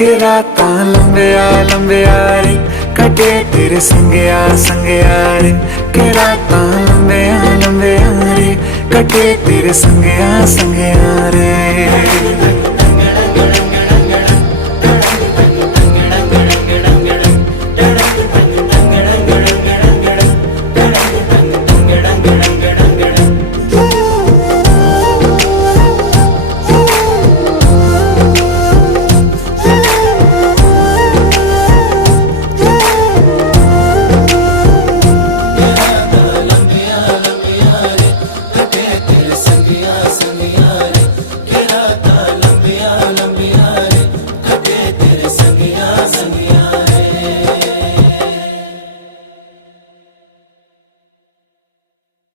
के रातां लंबिया लंबिया रे कटे तेरे संगया संगया रे के रातां लंबिया लंबिया रे कटे तेरे संगया संगया रे।